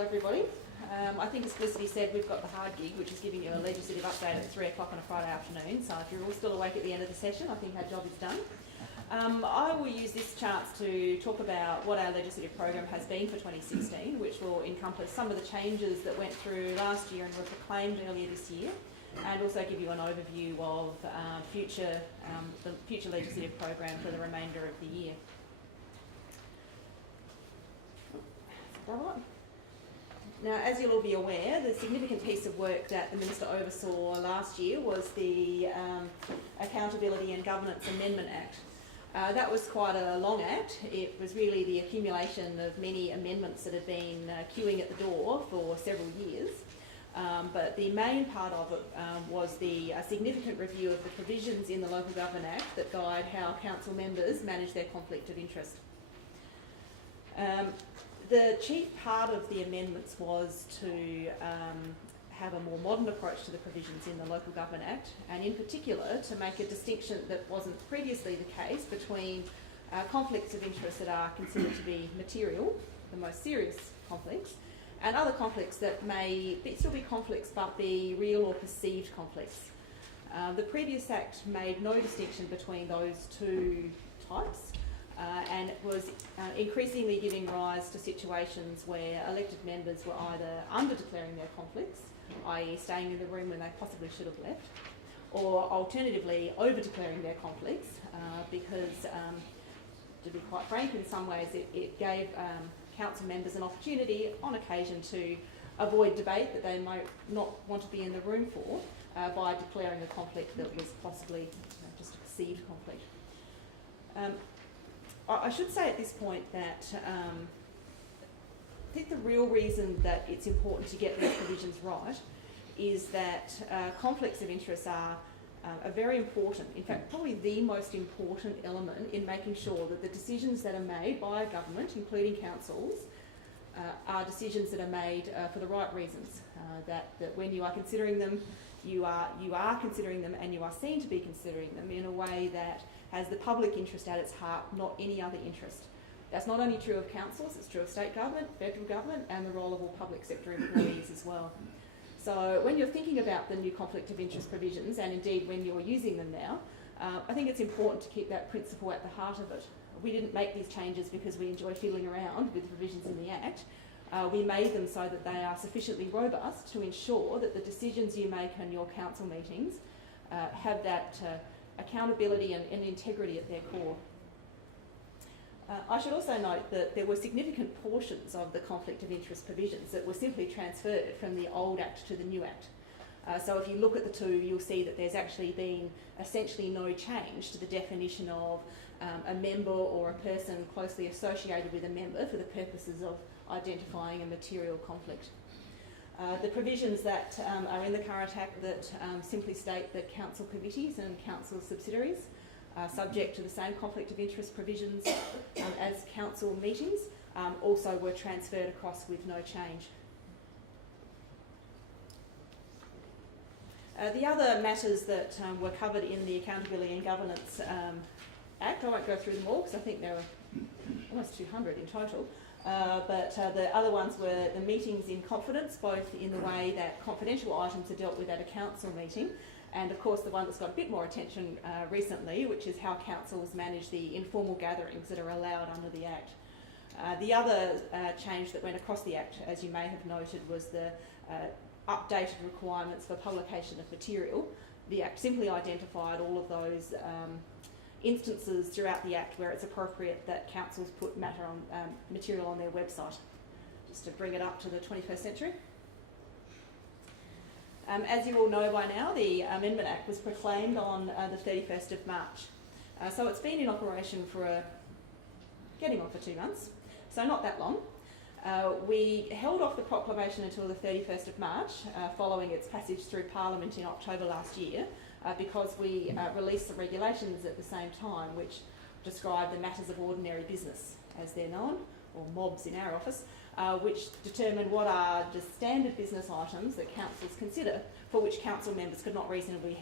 Hello everybody. I think as Felicity said, we've got the hard gig, which is giving you a legislative update at 3 o'clock on a Friday afternoon. So if you're all still awake at the end of the session, I think our job is done. I will use this chance to talk about what our legislative program has been for 2016, which will encompass some of the changes that went through last year and were proclaimed earlier this year, and also give you an overview of the future legislative program for the remainder of the year. Now, as you'll all be aware, the significant piece of work that the Minister oversaw last year was the Accountability and Governance Amendment Act. That was quite a long act. It was really the accumulation of many amendments that have been queuing at the door for several years. But the main part of it was the significant review of the provisions in the Local Government Act that guide how council members manage their conflict of interest. The chief part of the amendments was to have a more modern approach to the provisions in the Local Government Act, and in particular to make a distinction that wasn't previously the case between conflicts of interest that are considered to be material, the most serious conflicts, and other conflicts that may still be conflicts but be real or perceived conflicts. The previous Act made no distinction between those two types, and it was increasingly giving rise to situations where elected members were either under-declaring their conflicts, i.e. staying in the room when they possibly should have left, or alternatively over-declaring their conflicts because, to be quite frank, in some ways it gave council members an opportunity on occasion to avoid debate that they might not want to be in the room for by declaring a conflict that was possibly just a perceived conflict. I should say at this point that I think the real reason that it's important to get these provisions right is that conflicts of interest are very important, in fact probably the most important element in making sure that the decisions that are made by a government, including councils, are decisions that are made for the right reasons, that when you are considering them, you are considering them and you are seen to be considering them in a way that has the public interest at its heart, not any other interest. That's not only true of councils, it's true of state government, federal government, and the role of all public sector employees as well. So when you're thinking about the new conflict of interest provisions, and indeed when you're using them now, I think it's important to keep that principle at the heart of it. We didn't make these changes because we enjoy fiddling around with the provisions in the Act. We made them so that they are sufficiently robust to ensure that the decisions you make on your council meetings have that accountability and integrity at their core. I should also note that there were significant portions of the conflict of interest provisions that were simply transferred from the old Act to the new Act. So if you look at the two, you'll see that there's actually been essentially no change to the definition of a member or a person closely associated with a member for the purposes of identifying a material conflict. The provisions that are in the current Act that simply state that council committees and council subsidiaries are subject to the same conflict of interest provisions as council meetings also were transferred across with no change. The other matters that were covered in the Accountability and Governance Act, I won't go through them all because I think there were almost 200 in total. But the other ones were the meetings in confidence, both in the way that confidential items are dealt with at a council meeting, and of course the one that's got a bit more attention recently, which is how councils manage the informal gatherings that are allowed under the Act. The other change that went across the Act, as you may have noted, was the updated requirements for publication of material. The Act simply identified all of those instances throughout the Act where it's appropriate that councils put material on their website, just to bring it up to the 21st century. As you all know by now, the Amendment Act was proclaimed on the 31st of March. So it's been in operation for getting on for 2 months, so not that long. We held off the proclamation until the 31st of March, following its passage through Parliament in October last year, because we released the regulations at the same time which describe the matters of ordinary business, as they're known, or MOBs in our office, which determine what are the standard business items that councils consider for which council members could not reasonably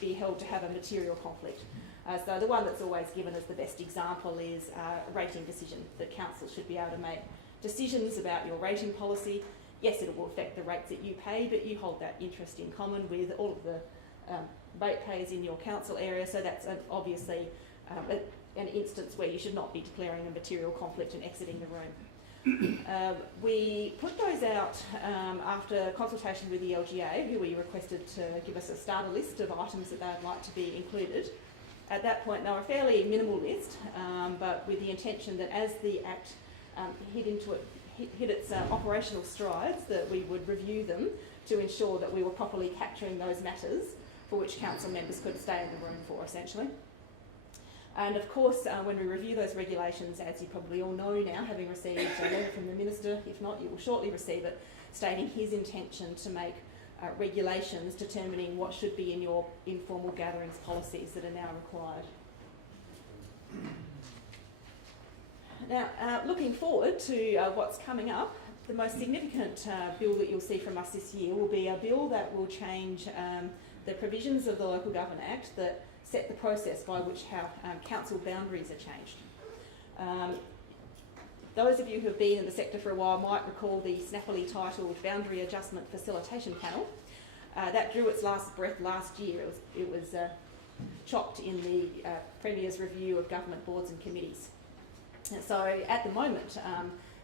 be held to have a material conflict. So the one that's always given as the best example is a rating decision that council should be able to make decisions about your rating policy. Yes, it will affect the rates that you pay, but you hold that interest in common with all of the ratepayers in your council area, so that's obviously an instance where you should not be declaring a material conflict and exiting the room. We put those out after consultation with the LGA, who we requested to give us a starter list of items that they'd like to be included. At that point, they were a fairly minimal list, but with the intention that as the Act hit its operational strides, that we would review them to ensure that we were properly capturing those matters for which council members could stay in the room for, essentially. And of course, when we review those regulations, as you probably all know now, having received a letter from the Minister, if not, you will shortly receive it, stating his intention to make regulations determining what should be in your informal gatherings policies that are now required. Now, looking forward to what's coming up, the most significant bill that you'll see from us this year will be a bill that will change the provisions of the Local Government Act that set the process by which how council boundaries are changed. Those of you who have been in the sector for a while might recall the snappily titled Boundary Adjustment Facilitation Panel. That drew its last breath last year. It was chopped in the Premier's review of government boards and committees. So at the moment,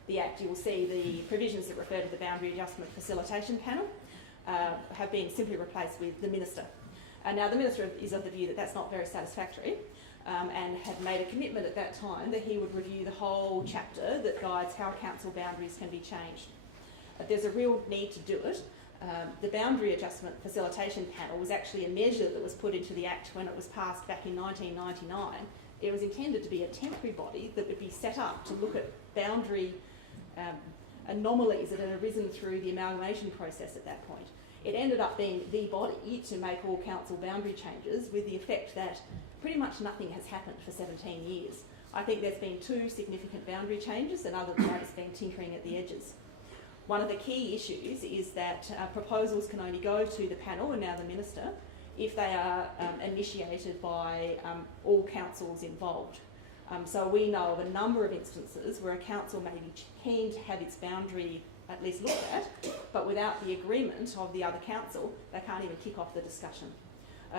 the Act, you will see the provisions that refer to the Boundary Adjustment Facilitation Panel have been simply replaced with the Minister. Now the Minister is of the view that that's not very satisfactory and had made a commitment at that time that he would review the whole chapter that guides how council boundaries can be changed. There's a real need to do it. The Boundary Adjustment Facilitation Panel was actually a measure that was put into the Act when it was passed back in 1999. It was intended to be a temporary body that would be set up to look at boundary anomalies that had arisen through the amalgamation process at that point. It ended up being the body to make all council boundary changes, with the effect that pretty much nothing has happened for 17 years. I think there's been 2 significant boundary changes, and other than that it's been tinkering at the edges. One of the key issues is that proposals can only go to the panel, and now the Minister, if they are initiated by all councils involved. So we know of a number of instances where a council may be keen to have its boundary at least looked at, but without the agreement of the other council, they can't even kick off the discussion.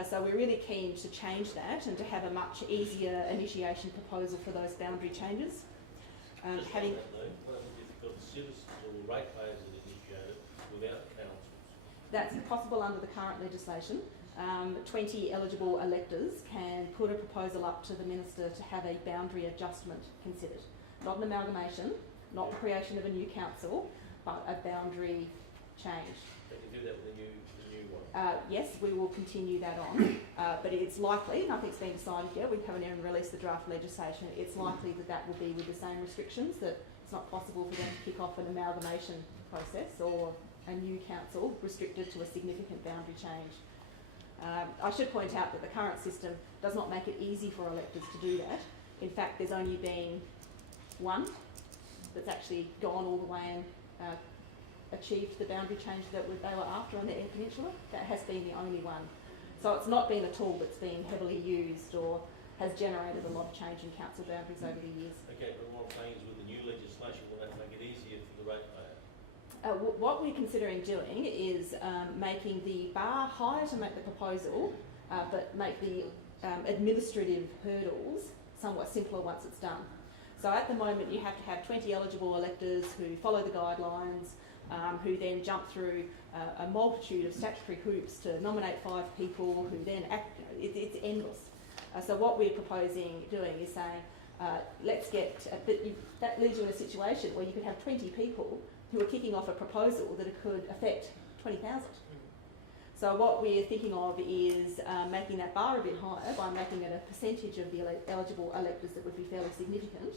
So we're really keen to change that and to have a much easier initiation proposal for those boundary changes. What happens if you've got citizens or ratepayers that initiate it without councils? That's possible under the current legislation. 20 eligible electors can put a proposal up to the Minister to have a boundary adjustment considered. Not an amalgamation, not the creation of a new council, but a boundary change. But you do that with the new one? Yes, we will continue that on, but it's likely, nothing's been decided yet, we haven't even released the draft legislation, it's likely that that will be with the same restrictions, that it's not possible for them to kick off an amalgamation process or a new council restricted to a significant boundary change. I should point out that the current system does not make it easy for electors to do that. In fact, there's only been one that's actually gone all the way and achieved the boundary change that they were after on the Eyre Peninsula. That has been the only one. So it's not been a tool that's been heavily used or has generated a lot of change in council boundaries over the years. Okay, but what I'm saying is with the new legislation, will that make it easier for the ratepayer? What we're considering doing is making the bar higher to make the proposal, but make the administrative hurdles somewhat simpler once it's done. So at the moment you have to have 20 eligible electors who follow the guidelines, who then jump through a multitude of statutory hoops to nominate 5 people who then act, it's endless. So what we're proposing doing is saying, let's get, that leaves you in a situation where you could have 20 people who are kicking off a proposal that it could affect 20,000. So what we're thinking of is making that bar a bit higher by making it a percentage of the eligible electors that would be fairly significant,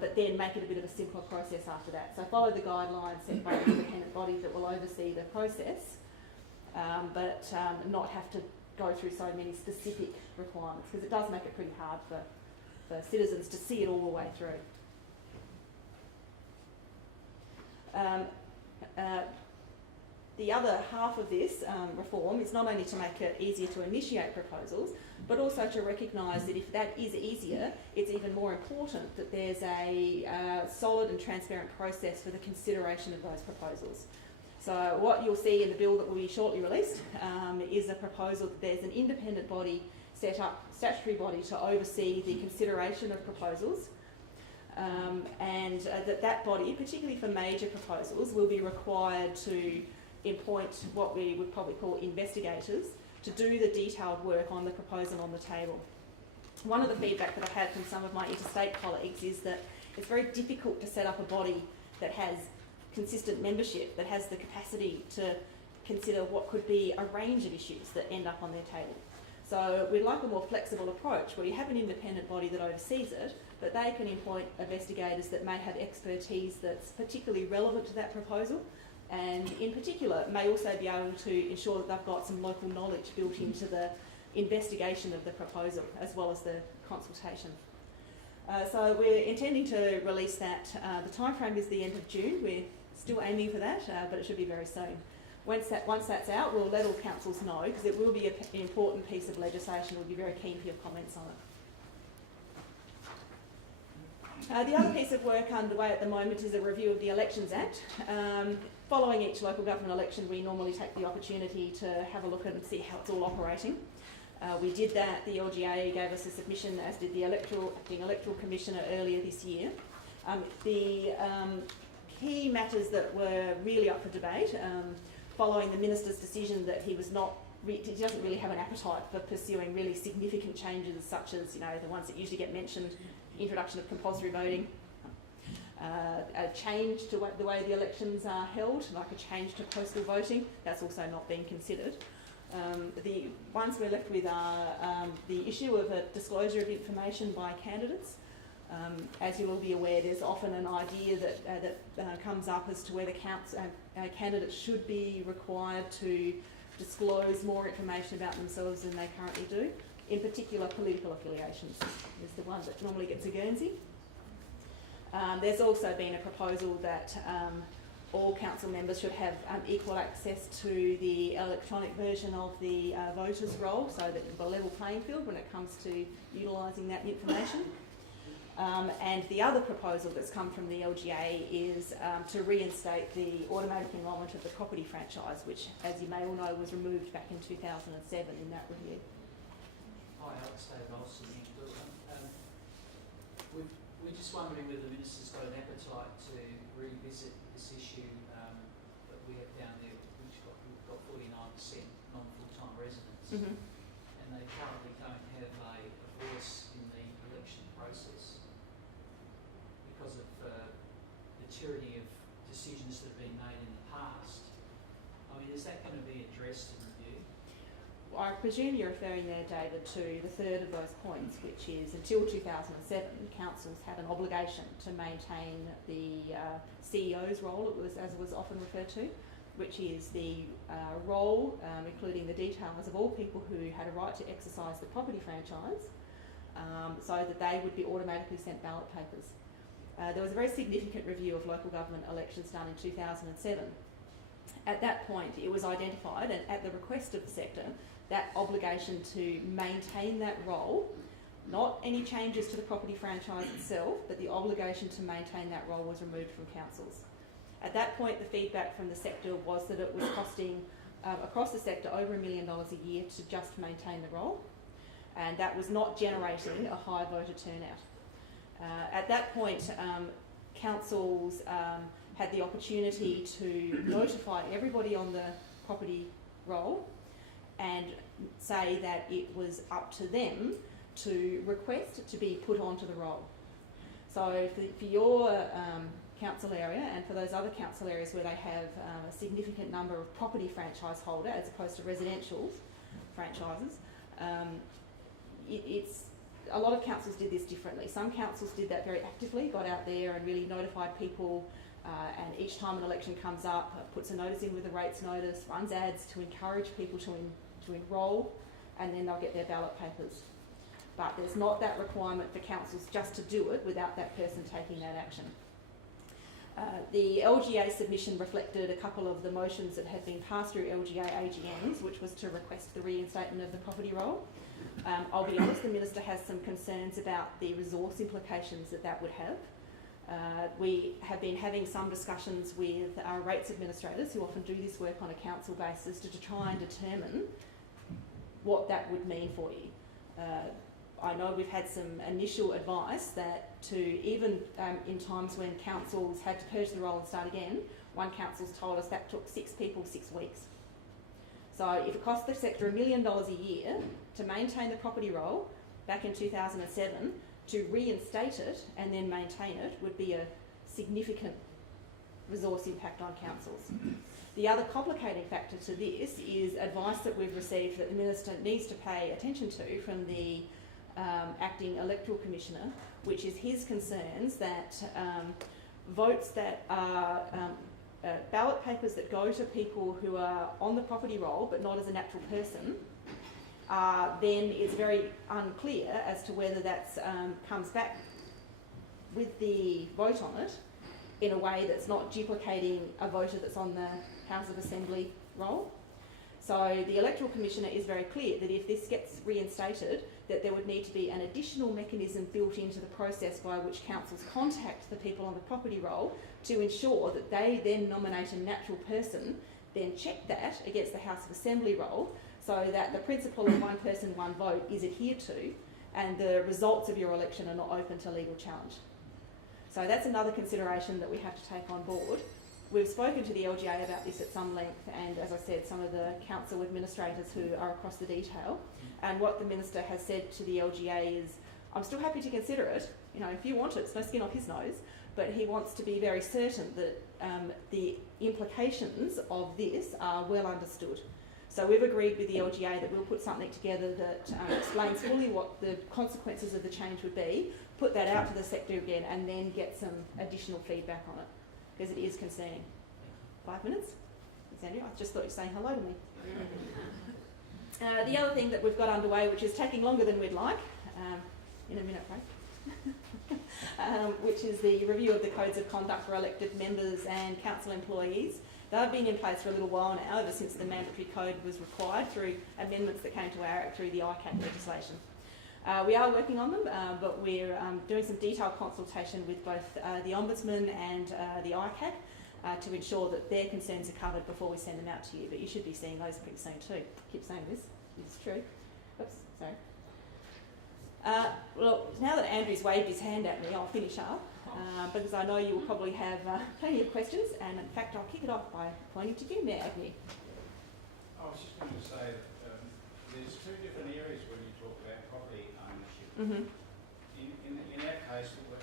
but then make it a bit of a simpler process after that. So follow the guidelines set by the independent body that will oversee the process, but not have to go through so many specific requirements, because it does make it pretty hard for citizens to see it all the way through. The other half of this reform is not only to make it easier to initiate proposals, but also to recognise that if that is easier, it's even more important that there's a solid and transparent process for the consideration of those proposals. So what you'll see in the bill that will be shortly released is a proposal that there's an independent body set up, statutory body, to oversee the consideration of proposals, and that body, particularly for major proposals, will be required to appoint what we would probably call investigators to do the detailed work on the proposal on the table. One of the feedback that I've had from some of my interstate colleagues is that it's very difficult to set up a body that has consistent membership, that has the capacity to consider what could be a range of issues that end up on their table. So we'd like a more flexible approach where you have an independent body that oversees it, but they can appoint investigators that may have expertise that's particularly relevant to that proposal, and in particular may also be able to ensure that they've got some local knowledge built into the investigation of the proposal as well as the consultation. So we're intending to release that. The time frame is the end of June. We're still aiming for that, but it should be very soon. Once that's out, we'll let all councils know, because it will be an important piece of legislation. We'll be very keen for your comments on it. The other piece of work underway at the moment is a review of the Elections Act. Following each local government election, we normally take the opportunity to have a look at and see how it's all operating. We did that. The LGA gave us a submission, as did the acting electoral commissioner earlier this year. The key matters that were really up for debate, following the minister's decision that he doesn't really have an appetite for pursuing really significant changes, such as the ones that usually get mentioned: introduction of compulsory voting, a change to the way the elections are held, like a change to postal voting. That's also not being considered. The ones we're left with are the issue of a disclosure of information by candidates. As you will be aware, there's often an idea that comes up as to whether candidates should be required to disclose more information about themselves than they currently do. In particular, political affiliations is the one that normally gets a Guernsey. There's also been a proposal that all council members should have equal access to the electronic version of the voters' roll, so that you've got a level playing field when it comes to utilising that information. And the other proposal that's come from the LGA is to reinstate the automatic enrolment of the property franchise, which, as you may all know, was removed back in 2007 in that review. Hi, Alex David Olsen. We're just wondering whether the Minister's got an appetite to revisit this issue that we have down there, which we've got 49% non-full-time residents, and they currently don't have a voice in the election process because of the tyranny of decisions that have been made in the past. I mean, is that going to be addressed in review? I presume you're referring there, David, to the third of those points, which is until 2007, councils had an obligation to maintain the CEO's role, as it was often referred to, which is the role, including the details of all people who had a right to exercise the property franchise, so that they would be automatically sent ballot papers. There was a very significant review of local government elections done in 2007. At that point, it was identified, and at the request of the sector, that obligation to maintain that role, not any changes to the property franchise itself, but the obligation to maintain that role was removed from councils. At that point, the feedback from the sector was that it was costing across the sector over $1 million a year to just maintain the role, and that was not generating a high voter turnout. At that point, councils had the opportunity to notify everybody on the property roll and say that it was up to them to request to be put onto the roll. So for your council area and for those other council areas where they have a significant number of property franchise holder as opposed to residential franchises, it's a lot of councils did this differently. Some councils did that very actively, got out there and really notified people, and each time an election comes up, puts a notice in with a rates notice, runs ads to encourage people to enrol, and then they'll get their ballot papers. But there's not that requirement for councils just to do it without that person taking that action. The LGA submission reflected a couple of the motions that had been passed through LGA AGMs, which was to request the reinstatement of the property roll. I'll be honest, the Minister has some concerns about the resource implications that would have. We have been having some discussions with our rates administrators, who often do this work on a council basis, to try and determine what that would mean for you. I know we've had some initial advice that even in times when councils had to purge the roll and start again, one council's told us that took 6 people 6 weeks. So if it cost the sector $1 million a year to maintain the property roll back in 2007, to reinstate it and then maintain it would be a significant resource impact on councils. The other complicating factor to this is advice that we've received that the Minister needs to pay attention to from the Acting Electoral Commissioner, which is his concerns that votes that are ballot papers that go to people who are on the property roll but not as a natural person, then it's very unclear as to whether that comes back with the vote on it in a way that's not duplicating a voter that's on the House of Assembly roll. So the Electoral Commissioner is very clear that if this gets reinstated, that there would need to be an additional mechanism built into the process by which councils contact the people on the property roll to ensure that they then nominate a natural person, then check that against the House of Assembly roll, so that the principle of one person, one vote is adhered to, and the results of your election are not open to legal challenge. So that's another consideration that we have to take on board. We've spoken to the LGA about this at some length, and as I said, some of the council administrators who are across the detail. And what the Minister has said to the LGA is, I'm still happy to consider it. You know, if you want it, it's no skin off his nose. But he wants to be very certain that the implications of this are well understood. So we've agreed with the LGA that we'll put something together that explains fully what the consequences of the change would be, put that out to the sector again, and then get some additional feedback on it, because it is concerning. 5 minutes? Thanks, Andrew. I just thought you were saying hello to me. The other thing that we've got underway, which is taking longer than we'd like, in a minute, right? Which is the review of the codes of conduct for elected members and council employees. They've been in place for a little while now, ever since the mandatory code was required through amendments that came to our Act through the ICAC legislation. We are working on them, but we're doing some detailed consultation with both the Ombudsman and the ICAC to ensure that their concerns are covered before we send them out to you. But you should be seeing those pretty soon too. I keep saying this, it's true. Oops, sorry. Well, now that Andrew's waved his hand at me, I'll finish up because I know you will probably have plenty of questions, and in fact I'll kick it off by pointing to you, Mayor Agnew. I was just going to say that there's 2 different areas when you talk about property ownership. Mm-hmm. In our case, where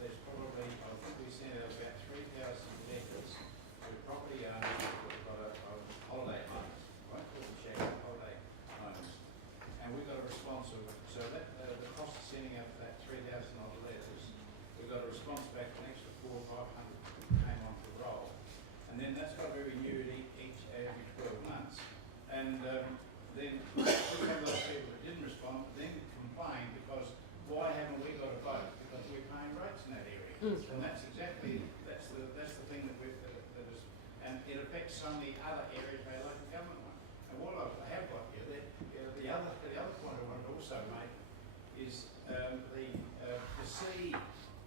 there's probably, I think we sent out about 3,000 letters to property owners who've got a holiday homes, right? Holiday homes. And we got a response of it. So that the cost of sending out that 3,000 odd letters, we got a response back, an extra 400 or 500 came onto the roll. And then that's got to be renewed every 12 months. And then some of those people that didn't respond then complained because why haven't we got a vote? Because we're paying rates in that area. And that's exactly, that's the thing that is, and it affects so many other areas of our local government one. And what I have got here, the other point I wanted to also make is the perceived.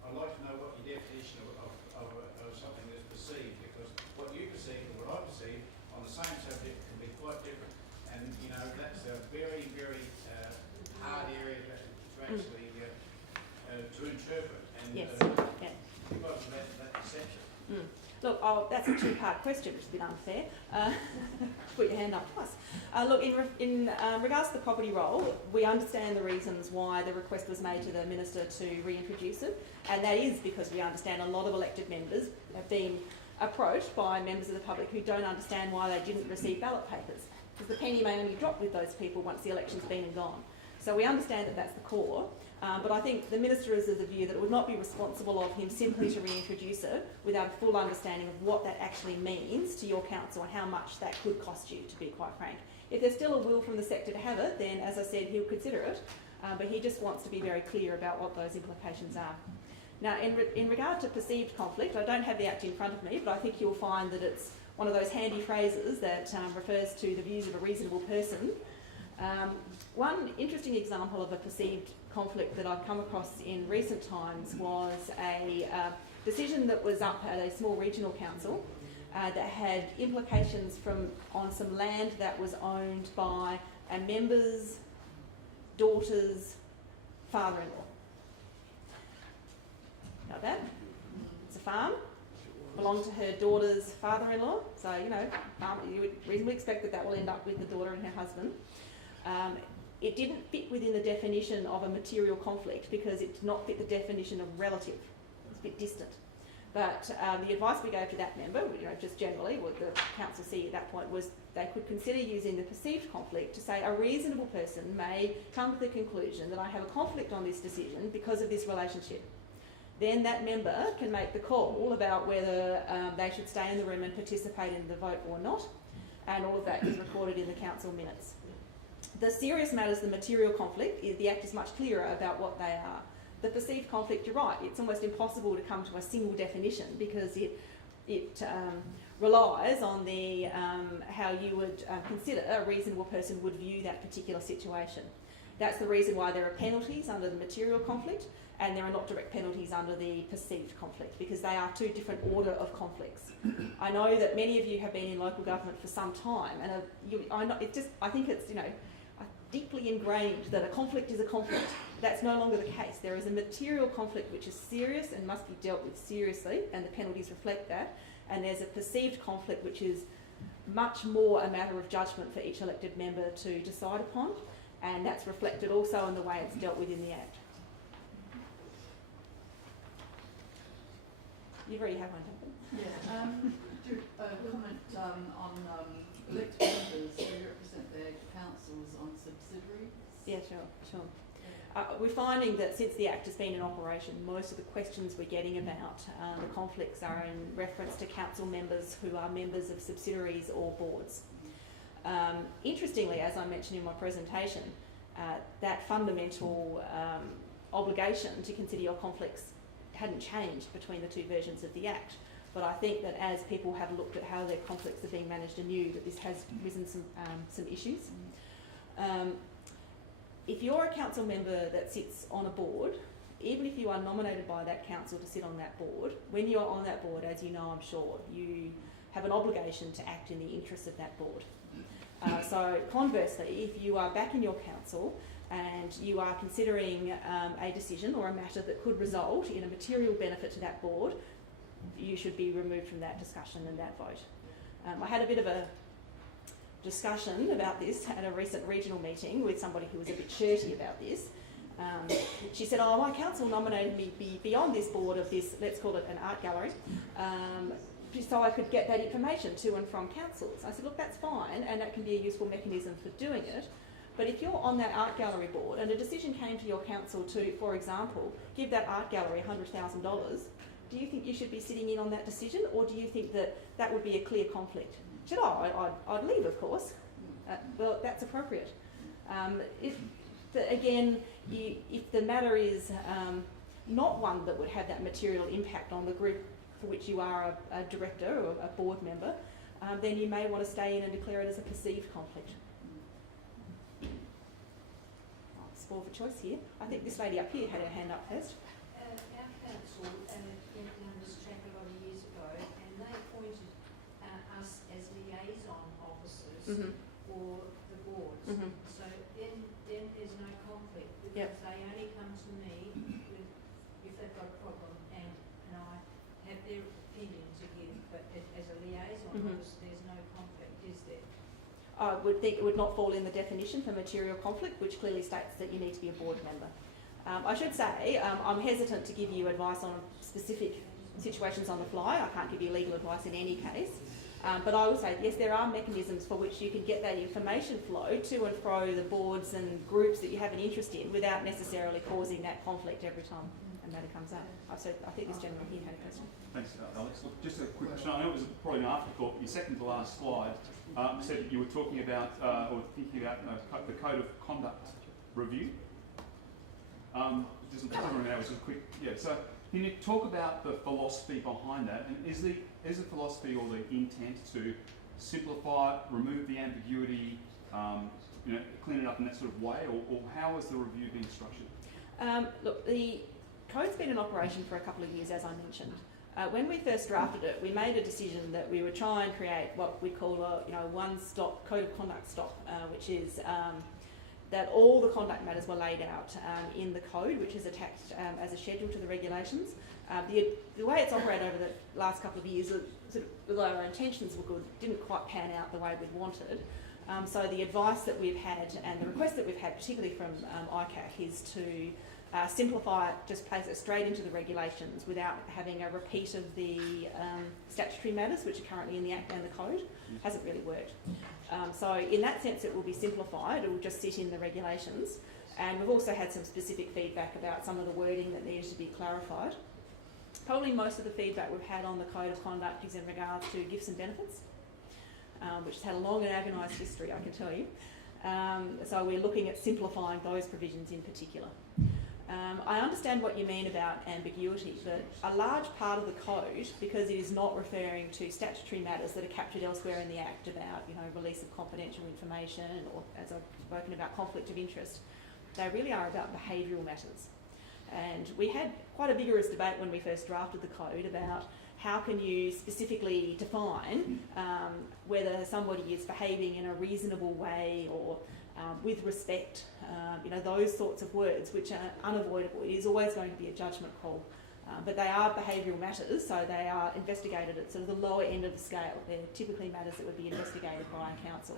I'd like to know what your definition of something is perceived, because what you perceive and what I perceive on the same subject can be quite different. And you know, that's a very, very hard area to actually to interpret. And Yes. Yeah. because of that deception. Look, that's a 2-part question, which is a bit unfair. Put your hand up twice. Look, in regards to the property roll, we understand the reasons why the request was made to the Minister to reintroduce it, and that is because we understand a lot of elected members have been approached by members of the public who don't understand why they didn't receive ballot papers, because the penny may only drop with those people once the election's been and gone. So we understand that that's the core. But I think the Minister is of the view that it would not be responsible of him simply to reintroduce it without a full understanding of what that actually means to your council and how much that could cost you, to be quite frank. If there's still a will from the sector to have it, then as I said, he'll consider it, but he just wants to be very clear about what those implications are. Now, in regard to perceived conflict, I don't have the Act in front of me, but I think you'll find that it's one of those handy phrases that refers to the views of a reasonable person. One interesting example of a perceived conflict that I've come across in recent times was a decision that was up at a small regional council that had implications on some land that was owned by a member's daughter's father-in-law. Got that? It's a farm, belonged to her daughter's father-in-law, so you would reasonably expect that will end up with the daughter and her husband. It didn't fit within the definition of a material conflict because it did not fit the definition of relative. It's a bit distant. But the advice we gave to that member, just generally, what the council see at that point was they could consider using the perceived conflict to say a reasonable person may come to the conclusion that I have a conflict on this decision because of this relationship. Then that member can make the call about whether they should stay in the room and participate in the vote or not, and all of that is recorded in the council minutes. The serious matters, the material conflict, the Act is much clearer about what they are. The perceived conflict, you're right, it's almost impossible to come to a single definition because it relies on the how you would consider a reasonable person would view that particular situation. That's the reason why there are penalties under the material conflict and there are not direct penalties under the perceived conflict because they are two different order of conflicts. I know that many of you have been in local government for some time and I think it's deeply ingrained that a conflict is a conflict. That's no longer the case. There is a material conflict which is serious and must be dealt with seriously, and the penalties reflect that. And there's a perceived conflict which is much more a matter of judgment for each elected member to decide upon, and that's reflected also in the way it's dealt with in the Act. You already have one, haven't you? Yeah. Comment on elected members who represent their councils on subsidiaries. Yeah, sure. We're finding that since the Act has been in operation, most of the questions we're getting about the conflicts are in reference to council members who are members of subsidiaries or boards. Interestingly, as I mentioned in my presentation, that fundamental obligation to consider your conflicts hadn't changed between the two versions of the Act. But I think that as people have looked at how their conflicts are being managed anew, that this has risen some issues. If you're a council member that sits on a board, even if you are nominated by that council to sit on that board, when you're on that board, as you know I'm sure, you have an obligation to act in the interests of that board. So conversely, if you are back in your council and you are considering a decision or a matter that could result in a material benefit to that board, you should be removed from that discussion and that vote. I had a bit of a discussion about this at a recent regional meeting with somebody who was a bit shirty about this. She said, my council nominated me beyond this board of this, let's call it an art gallery, so I could get that information to and from councils. I said, look, that's fine, and that can be a useful mechanism for doing it. But if you're on that art gallery board and a decision came to your council to, for example, give that art gallery $100,000, do you think you should be sitting in on that decision, or do you think that that would be a clear conflict? She said, I'd leave, of course. Well, that's appropriate. If the matter is not one that would have that material impact on the group for which you are a director or a board member, then you may want to stay in and declare it as a perceived conflict. I'll spoil for choice here. I think this lady up here had her hand up first. Our council went down this track a lot of years ago, and they appointed us as liaison officers for the boards. So then there's no conflict because they only come to me if they've got a problem, and I have their opinion to give. But as a liaison officer, there's no conflict, is there? I would think it would not fall in the definition for material conflict, which clearly states that you need to be a board member. I should say, I'm hesitant to give you advice on specific situations on the fly. I can't give you legal advice in any case. But I would say, yes, there are mechanisms for which you can get that information flow to and fro the boards and groups that you have an interest in without necessarily causing that conflict every time a matter comes up. So I think this gentleman here had a question. Thanks, Alex. Look, just a quick question. I know it was probably an afterthought, but your second to last slide said that you were talking about or thinking about the Code of Conduct review. Doesn't matter, it's just quick. Yeah. So can you talk about the philosophy behind that, and is the philosophy or the intent to simplify it, remove the ambiguity, clean it up in that sort of way, or how is the review being structured? Look, the code's been in operation for a couple of years, as I mentioned. When we first drafted it, we made a decision that we would try and create what we call a one-stop code of conduct stop, which is that all the conduct matters were laid out in the code, which is attached as a schedule to the regulations. The way it's operated over the last couple of years, although our intentions were good, didn't quite pan out the way we'd wanted. So the advice that we've had and the request that we've had, particularly from ICAC, is to simplify it, just place it straight into the regulations without having a repeat of the statutory matters which are currently in the Act and the Code. Hasn't really worked. So in that sense it will be simplified, it will just sit in the regulations. And we've also had some specific feedback about some of the wording that needs to be clarified. Probably most of the feedback we've had on the Code of Conduct is in regards to gifts and benefits, which has had a long and agonised history, I can tell you. So we're looking at simplifying those provisions in particular. I understand what you mean about ambiguity, but a large part of the code, because it is not referring to statutory matters that are captured elsewhere in the Act about, release of confidential information, or as I've spoken about, conflict of interest, they really are about behavioural matters. And we had quite a vigorous debate when we first drafted the code about how can you specifically define whether somebody is behaving in a reasonable way or with respect, those sorts of words which are unavoidable. It is always going to be a judgment call, but they are behavioural matters, so they are investigated at sort of the lower end of the scale. They're typically matters that would be investigated by a council.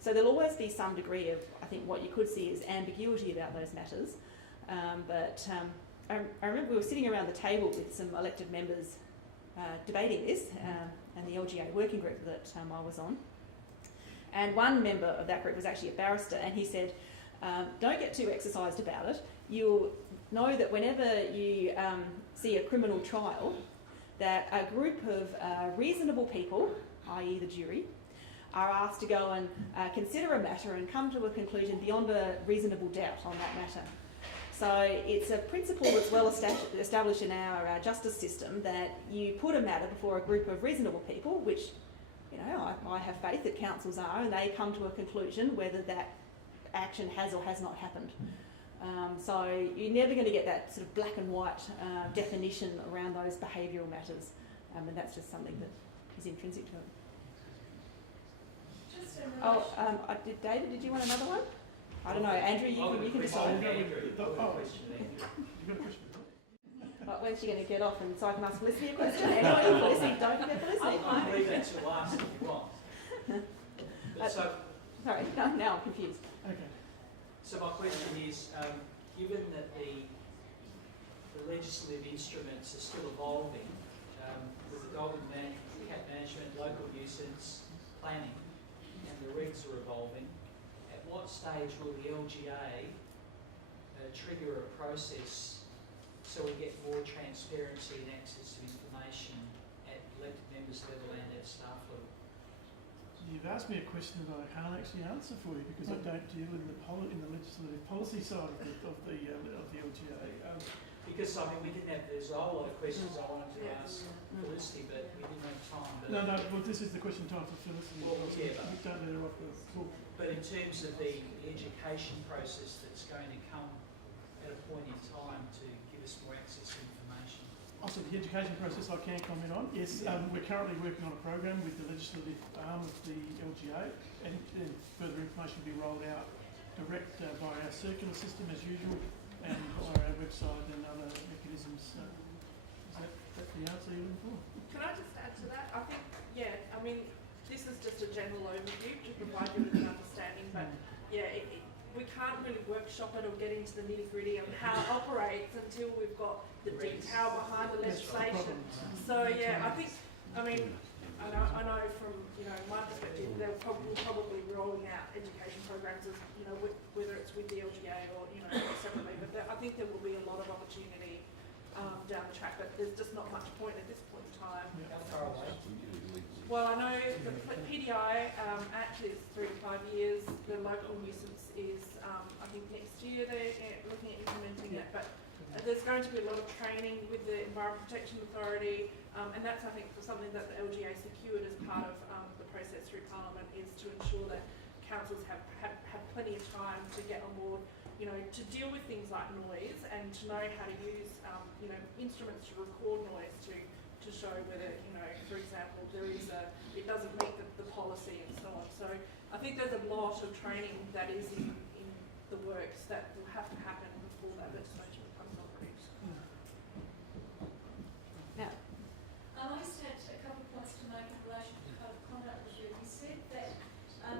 So there'll always be some degree of, I think what you could see is ambiguity about those matters, but I remember we were sitting around the table with some elected members debating this and the LGA working group that I was on. And one member of that group was actually a barrister, and he said, don't get too exercised about it. You'll know that whenever you see a criminal trial, that a group of reasonable people, i.e. the jury, are asked to go and consider a matter and come to a conclusion beyond a reasonable doubt on that matter. So it's a principle that's well established in our justice system that you put a matter before a group of reasonable people, which I have faith that councils are, and they come to a conclusion whether that action has or has not happened. So you're never going to get that sort of black and white definition around those behavioural matters, and that's just something that is intrinsic to it. David, did you want another one? I don't know, Andrew, you can decide. Right, when's she going to get off and so I can ask Felicity a question? Anyone Felicity, don't forget Felicity. I'll leave that to last if you want. Sorry, now I'm confused. Okay. So my question is, given that the legislative instruments are still evolving, with the golden cat management, local nuisance, planning, and the regs are evolving, at what stage will the LGA trigger a process so we get more transparency and access to information at elected members level and at staff level? You've asked me a question that I can't actually answer for you because I don't deal in the legislative policy side of the LGA. Because we didn't have. There's a whole lot of questions I wanted to ask Felicity, but we didn't have time. But No. Well, this is the question time for Felicity. Well, yeah, we don't let her off the hook. But in terms of the education process that's going to come at a point in time to give us more access to information. Also, the education process I can comment on. Yes, we're currently working on a program with the legislative arm of the LGA, and further information will be rolled out direct by our circular system as usual, and via our website and other mechanisms. Is that the answer you're looking for? Can I just add to that? I think, this is just a general overview to provide you with an understanding, but we can't really workshop it or get into the nitty-gritty of how it operates until we've got the detail behind the legislation. So I think, I know from my perspective, they'll probably rolling out education programs as whether it's with the LGA or separately. But I think there will be a lot of opportunity down the track. But there's just not much point at this point in time. How far away? Well, I know the PDI Act is 3 to 5 years. The local nuisance is, I think next year they're looking at implementing it. there's going to be a lot of training with the Environment Protection Authority, and that's, I think, something that the LGA secured as part of the process through Parliament, is to ensure that councils have plenty of time to get on board, you know, to deal with things like noise and to know how to use, you know, instruments to record noise to show whether, you know, for example, it doesn't meet the policy and so on. So I think there's a lot of training that is in the works that will have to happen before that legislation becomes operative. Now, I just had a couple of points to make in relation to code of conduct review. You said that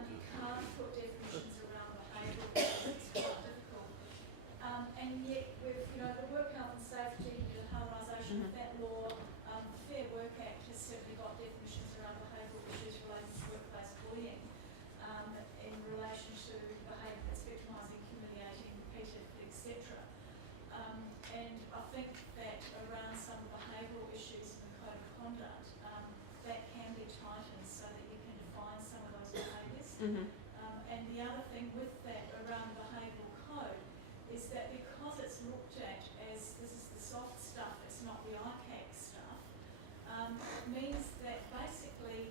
you can't put definitions around behaviour because it's quite difficult. And yet with, you know, the Work Health and Safety and the harmonisation of that law, the Fair Work Act has certainly got definitions around behavioural issues related to workplace bullying in relation to behaviour that's victimising, humiliating, repeated, etc. And I think that around some behavioural issues in the code of conduct, that can be tightened so that you can define some of those behaviours. And the other thing with that around the behavioural code is that because it's looked at as this is the soft stuff, it's not the ICAC stuff, means that basically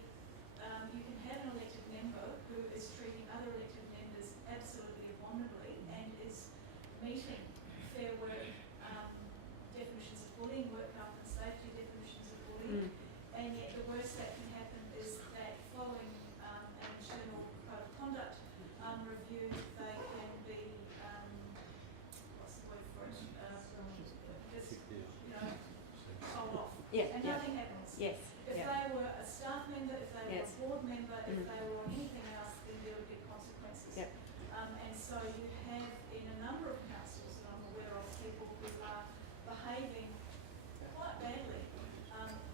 you can have an elected member who is treating other elected members absolutely abominably and is meeting fair work definitions of bullying, work health and safety definitions of bullying, and yet the worst that can happen is that following an internal code of conduct review, they can be, what's the word for it, just, you know, told off. yeah, And yeah, nothing happens. yes, If yeah. they were a staff member, if they were Yes. a board member, if Mhm. they were on anything else, then there would be consequences. Yep. And so you have in a number of councils, and I'm aware of people who are behaving quite badly,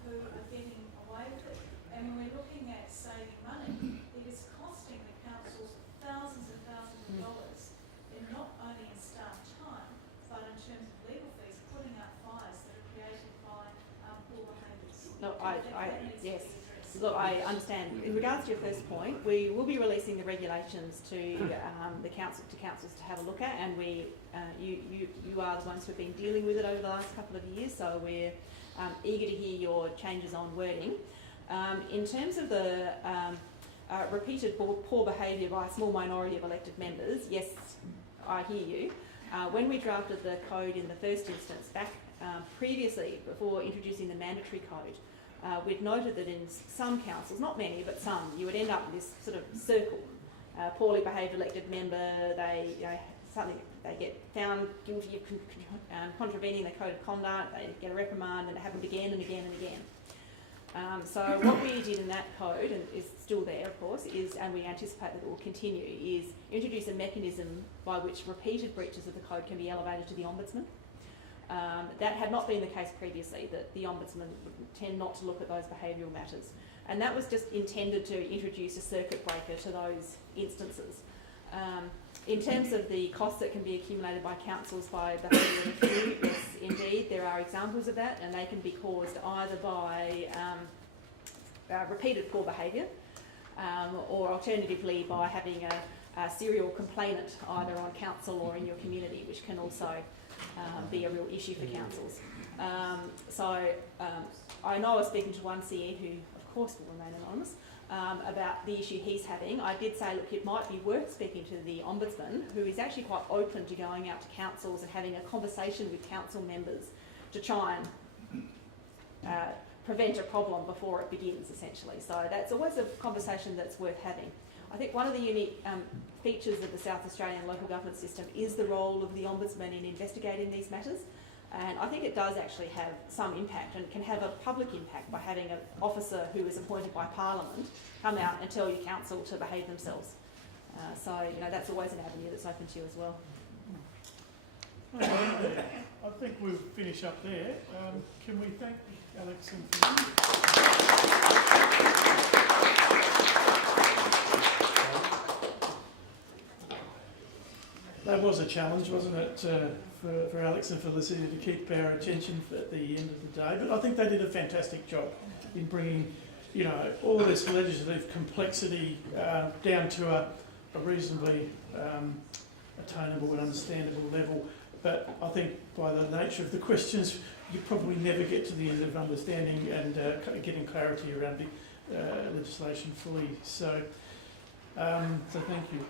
who are getting away with it. And when we're looking at saving money, it is costing the councils thousands and thousands of dollars in not only in staff time, but in terms of legal fees, putting out fires that are created by poor behaviours. No, I think that needs to yes. be addressed. Look, I understand. In regards to your first point, we will be releasing the regulations to the councils to have a look at, and you are the ones who have been dealing with it over the last couple of years, so we're eager to hear your changes on wording. In terms of the repeated poor behaviour by a small minority of elected members, yes, I hear you. When we drafted the code in the first instance, back previously, before introducing the mandatory code, we'd noted that in some councils, not many, but some, you would end up in this sort of circle. Poorly behaved elected member, they get found guilty of contravening the code of conduct, they get a reprimand, and it happened again and again and again. So what we did in that code, and is still there of course, is, and we anticipate that it will continue, is introduce a mechanism by which repeated breaches of the code can be elevated to the Ombudsman. That had not been the case previously, that the Ombudsman would tend not to look at those behavioural matters. And that was just intended to introduce a circuit breaker to those instances. In terms of the costs that can be accumulated by councils by behavioural review, yes, indeed, there are examples of that, and they can be caused either by repeated poor behaviour, or alternatively by having a serial complainant either on council or in your community, which can also be a real issue for councils. I know I was speaking to one CE who, of course, will remain anonymous, about the issue he's having. I did say, look, it might be worth speaking to the Ombudsman, who is actually quite open to going out to councils and having a conversation with council members to try and prevent a problem before it begins, essentially. So that's always a conversation that's worth having. I think one of the unique features of the South Australian local government system is the role of the Ombudsman in investigating these matters. And I think it does actually have some impact, and can have a public impact by having an officer who is appointed by Parliament come out and tell your council to behave themselves. So, you know, that's always an avenue that's open to you as well. Okay, I think we'll finish up there. Can we thank Alex and Phil? That was a challenge, wasn't it, for Alex and Felicity to keep our attention at the end of the day? But I think they did a fantastic job in bringing, you know, all this legislative complexity down to a reasonably attainable and understandable level. but I think by the nature of the questions, you probably never get to the end of understanding and getting clarity around the legislation fully. So thank you.